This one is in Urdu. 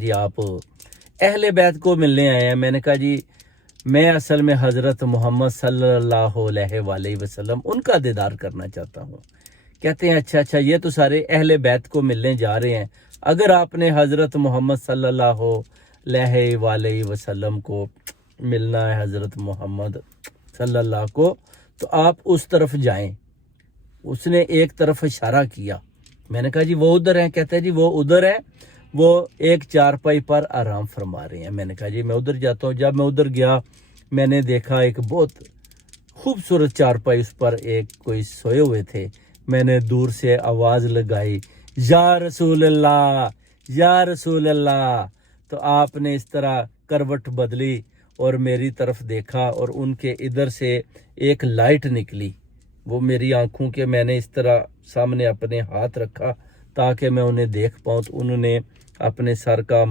جی آپ اہل بیت کو ملنے آئے ہیں۔ میں نے کہا جی میں اصل میں حضرت محمد صلی اللہ علیہ وآلہ وسلم ان کا دیدار کرنا چاہتا ہوں۔ کہتے ہیں اچھا یہ تو سارے اہل بیت کو ملنے جا رہے ہیں، اگر آپ نے حضرت محمد صلی اللہ علیہ وآلہ وسلم کو ملنا ہے، حضرت محمد صلی اللہ کو، تو آپ اس طرف جائیں۔ اس نے ایک طرف اشارہ کیا۔ میں نے کہا جی وہ ادھر ہیں؟ کہتے ہیں جی وہ ادھر ہے، وہ ایک چارپائی پر آرام فرما رہے ہیں۔ میں نے کہا جی میں ادھر جاتا ہوں۔ جب میں ادھر گیا میں نے دیکھا ایک بہت خوبصورت چارپائی، اس پر ایک کوئی سوئے ہوئے تھے۔ میں نے دور سے آواز لگائی، یا رسول اللہ، یا رسول اللہ۔ تو آپ نے اس طرح کروٹ بدلی اور میری طرف دیکھا، اور ان کے ادھر سے ایک لائٹ نکلی، وہ میری آنکھوں کے، میں نے اس طرح سامنے اپنے ہاتھ رکھا تاکہ میں انہیں دیکھ پاؤں، تو انہوں نے اپنے سر کا